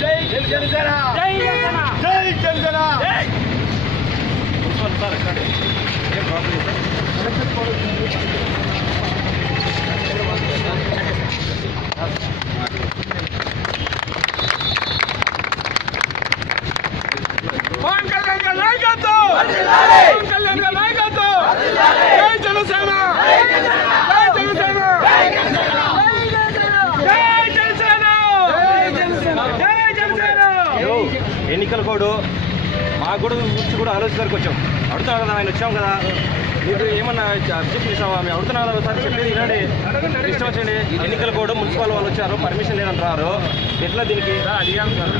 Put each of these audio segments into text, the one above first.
జై జనసేన జై జనసేన జై జనసేన జై మున్సిపల్ సార్ ఎక్కడే ఏం ప్రాబ్లం పవన్ కళ్యాణ్ గారి నాయకత్వం పవన్ కళ్యాణ్ గారి నాయకత్వం జై జనసేన జై జనసేన జై జనసేన జై జనసేన ఎన్నికల కోడ్ మా కూడా గురించి కూడా ఆలోచించడానికి వచ్చాం. అడుగుతాం కదా, ఆయన వచ్చాం కదా, మీరు ఏమన్నా అబ్జెక్షన్ ఇస్తామా? మేము అడుగుతున్నాం కదా సార్, చెప్పేది వినండి. ఇష్టం వచ్చండి. ఎన్నికల కోడ్ మున్సిపల్ వాళ్ళు వచ్చారు, పర్మిషన్ లేదంటున్నారు. ఎట్లా దీనికి అడిగాను సార్,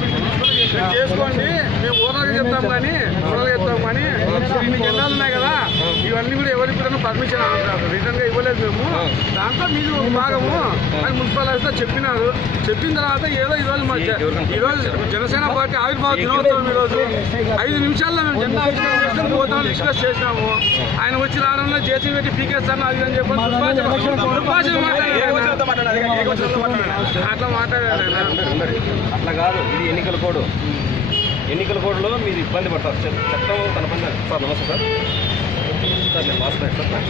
చేసుకోండి, మేము ఓనర్గా చెప్తాం కానీ ఇన్ని జెండాలు ఉన్నాయి కదా, ఇవన్నీ కూడా ఎవరికి కూడా పర్మిషన్ అంటారు, రిటర్న్ గా ఇవ్వలేదు మేము. దాంట్లో మీరు భాగము అని మున్సిపల్ ఆఫీసర్ చెప్పినారు. చెప్పిన తర్వాత ఏదో ఈరోజు జనసేన పార్టీ ఆవిర్భావ దినోత్సవం ఈరోజు 5 నిమిషాల్లో మేము జెండా ఆవిష్కరణ చేసుకొని పోతామని డిస్కస్ చేసినాము. ఆయన వచ్చి రావడంలో జేసీ పెట్టి పీకేస్తాను అది అని చెప్పి అట్లా మాట్లాడారు. అట్లా కాదు, ఇది ఎన్నికల కోడ్. ఎన్నికల కోడ్లో మీరు ఇబ్బంది పడతారు. చట్టం తన పని. సార్ నమస్తే సార్. సార్ నేను మాట్లాడాను సార్.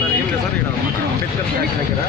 సార్ ఏం లేదు సార్, ఇక్కడ అంబేద్కర్ ఫ్యాక్టరీ దగ్గర